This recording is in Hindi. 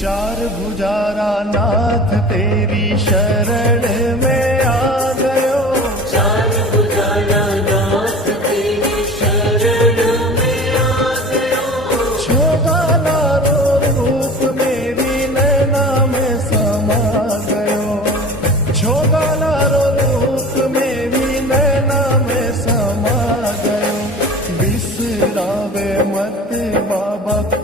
चार भुजारा नाथ तेरी शरण में आ गयो। चार भुजारा नाथ तेरी शरण में आ गयो। छोगाला रो रूप मेरी नैना में समा गयो। छोगाला रो रूप मेरी नैना में समा गयो। बिसरावे मत बाबा